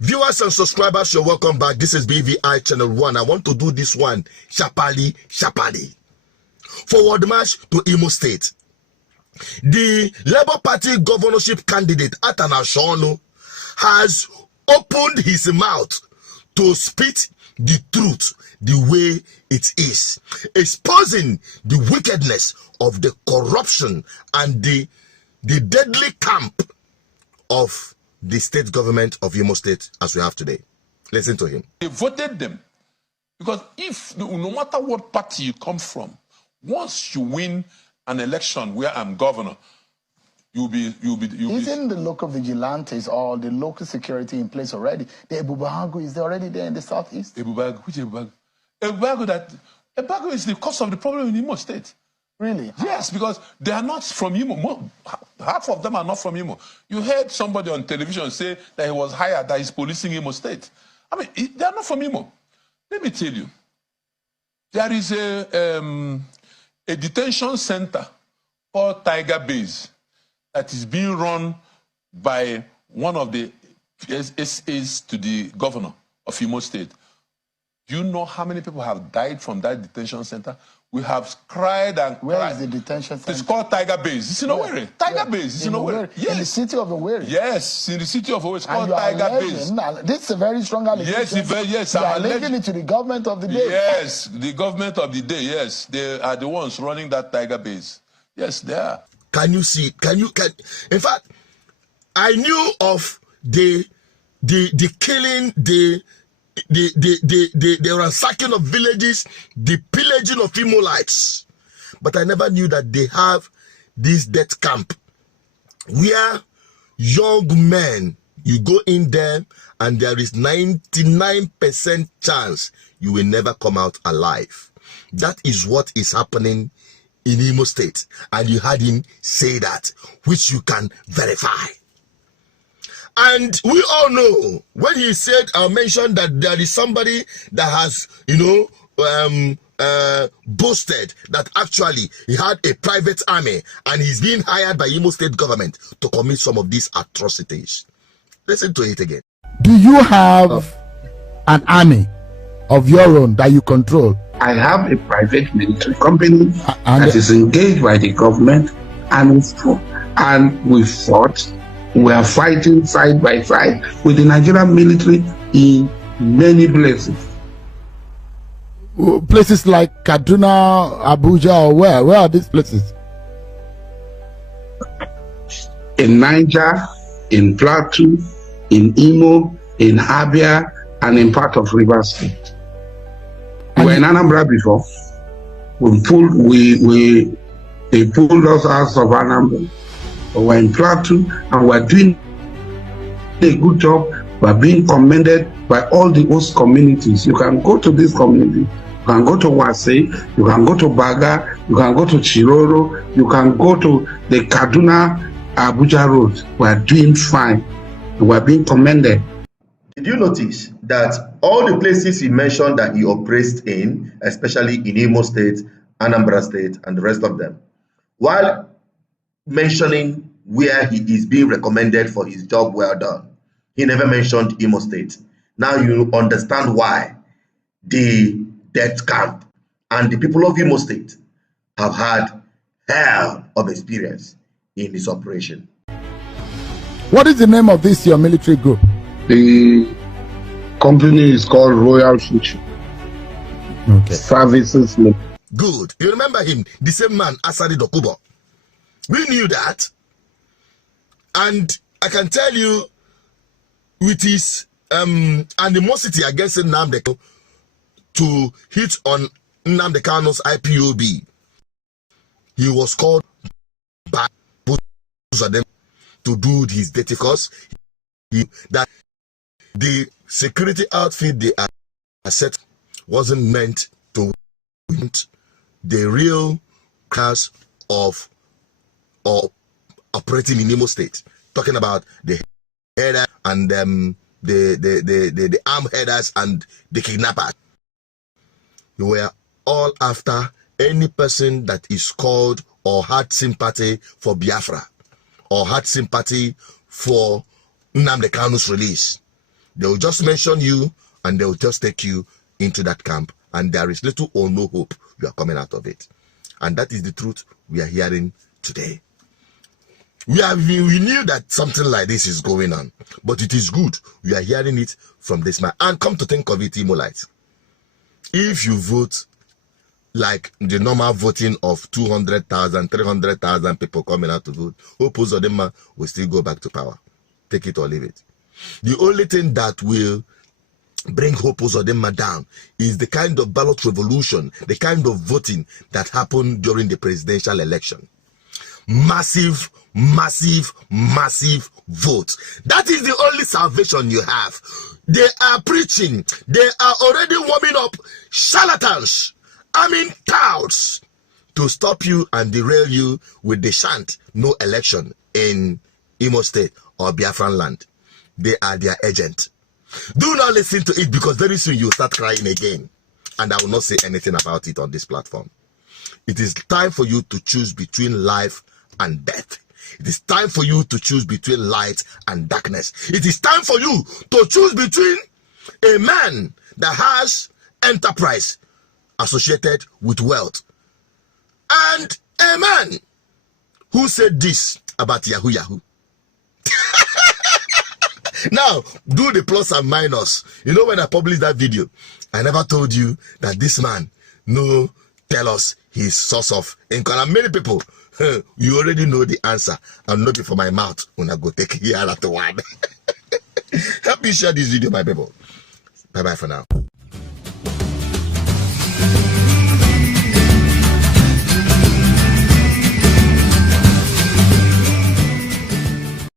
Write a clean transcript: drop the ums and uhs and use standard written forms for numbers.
Viewers and subscribers, you're welcome back. This is BVI Channel 1. I want to do this one sharply. Forward march to Imo State. The Labour Party governorship candidate achonu has opened his mouth to spit the truth the way it is, exposing the wickedness of the corruption and the deadly camp of the state government of Imo State as we have today. Listen to him. They voted them because no matter what party you come from, once you win an election where I'm governor, Isn't the local vigilantes or the local security in place already? The Ebubago is already there in the southeast? Ebubago, which Ebubago? Ebubago is the cause of the problem in Imo State. Really? Yes, because they are not from Imo. Half of them are not from Imo. You heard somebody on television say that he was hired, that he's policing Imo State. I mean, they are not from Imo. Let me tell you, there is a detention center called Tiger Base that is being run by one of the SAs to the governor of Imo State. Do you know how many people have died from that detention center? We have cried and cried. Where is the detention center? It's called Tiger Base. It's in Owerri. Tiger Base. It's in Owerri. Yes. In the city of Owerri. Yes, in the city of Owerri. It's called Tiger Base. This is a very strong allegation. Yes. You are linking it to the government of the day. Yes, the government of the day. Yes, they are the ones running that Tiger Base. Yes, they are. Can you see? In fact, I knew of the killing, the ransacking of villages, the pillaging of Imolites, but I never knew that they have this death camp where young men, you go in there and there is 99% chance you will never come out alive. That is what is happening in Imo State, and you had him say that, which you can verify. And we all know when he said or mentioned that there is somebody that has, boasted that actually he had a private army and he's being hired by Imo State government to commit some of these atrocities. Listen to it again. Do you have an army of your own that you control? I have a private military company that is engaged by the government, and we fought. We are fighting side by side with the Nigerian military in many places. Places like Kaduna, Abuja, or where? Where are these places? In Niger, in Plateau, in Imo, in Abia, and in part of Rivers State. We were in Anambra before. They pulled us out of Anambra. We're in Plateau and we're doing a good job. We're being commended by all the host communities. You can go to this community. You can go to Wase. You can go to Baga. You can go to Chiroro. You can go to the Kaduna Abuja road. We're doing fine. We're being commended. Did you notice that all the places he mentioned that he operates in, especially in Imo State, Anambra State, and the rest of them, while mentioning where he is being recommended for his job well done, he never mentioned Imo State. Now you understand why the death camp and the people of Imo State have had hell of experience in this operation. What is the name of this your military group? The company is called Royal Future Services. Good. You remember him, the same man, Asari Dokubo. We knew that. And I can tell you, with his animosity against Nnamdi Kanu to hit on Nnamdi Kanu's IPOB, he was called by them to do his dirty cause. That the security outfit they are set wasn't meant to win the real class of operating in Imo State. Talking about the header and the arm headers and the kidnappers. You were all after any person that is called or had sympathy for Biafra or had sympathy for Nnamdi Kanu's release. They will just mention you and they will just take you into that camp, and there is little or no hope you are coming out of it. And that is the truth we are hearing today. We knew that something like this is going on, but it is good we are hearing it from this man. And come to think of it, Imolites, if you vote like the normal voting of 200,000, 300,000 people coming out to vote, Hope Uzodinma will still go back to power. Take it or leave it. The only thing that will bring Hope Uzodinma down is the kind of ballot revolution, the kind of voting that happened during the presidential election. Massive, massive, massive votes. That is the only salvation you have. They are preaching. They are already warming up charlatans, touts, to stop you and derail you with the chant, no election in Imo State or Biafran land. They are their agent. Do not listen to it, because very soon you'll start crying again. And I will not say anything about it on this platform. It is time for you to choose between life and death. It is time for you to choose between light and darkness. It is time for you to choose between a man that has enterprise associated with wealth and a man who said this about Yahoo Yahoo. Now, do the plus and minus. You know, when I published that video, I never told you that this man no tell us his source of income. And many people, you already know the answer. I'm not for my mouth when I go take here at one. Help me share this video, my people. Bye-bye for now.